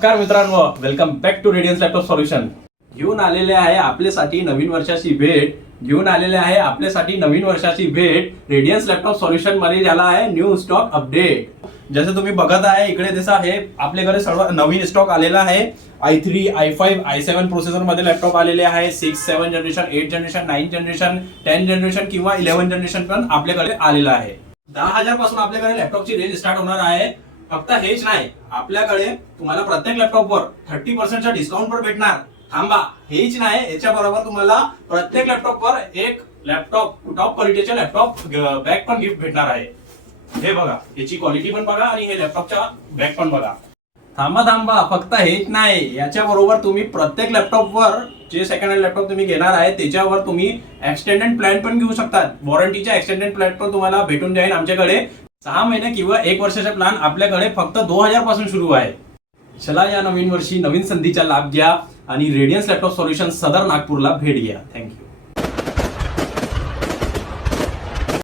नमस्कार मित्रांनो, welcome back to radiance laptop solution. घेऊन आलेले आहे आपल्यासाठी नवीन वर्षाची भेट. रेडियन्स लॅपटॉप सोल्युशन मध्ये झाला आहे न्यू स्टॉक अपडेट. जसं तुम्ही बघत आहे इकडे जसं आहे आपल्याकडे सर्व नवीन स्टॉक आलेला आहे. i3, i5, i7 प्रोसेसर मध्ये लॅपटॉप आलेले आहे. 6, 7 जनरेशन, 8 जनरेशन, 9 जनरेशन, 10 जनरेशन किंवा 11 जनरेशन पण आपल्याकडे आलेला आहे. 10,000 पासून आपल्याकडे लॅपटॉपची रेंज स्टार्ट होणार आहे. फक्त हेच नाही, आपल्याकडे तुम्हाला प्रत्येक लॅपटॉपवर 30% डिस्काउंट पण भेटणार. थांबा, हेच नाही, याच्या बरोबर तुम्हाला प्रत्येक लॅपटॉपवर एक लॅपटॉप टॉप क्वालिटीचे लॅपटॉप बॅग पण गिफ्ट भेटणार आहे. हे बघा, याची क्वालिटी पण बघा आणि हे लॅपटॉपच्या बॅग पण बघा. थांबा, फक्त हेच नाही, याच्या बरोबर तुम्ही प्रत्येक लॅपटॉपवर जे सेकंड हँड लॅपटॉप तुम्ही घेणार आहे त्याच्यावर तुम्ही एक्सटेंडेड प्लॅन पण घेऊ शकतात. वॉरंटीच्या एक्सटेंडेड प्लॅन पण तुम्हाला भेटून जाईल आमच्याकडे. 6 महिने किंवा 1 वर्षाचा प्लॅन आपल्याकडे फक्त 2000 पासून सुरू आहे. चला, या नवीन वर्षी नवीन संधीचा लाभ घ्या आणि रेडियन्स लॅपटॉप सोल्युशन सदर नागपूरला भेट घ्या. थँक्यू.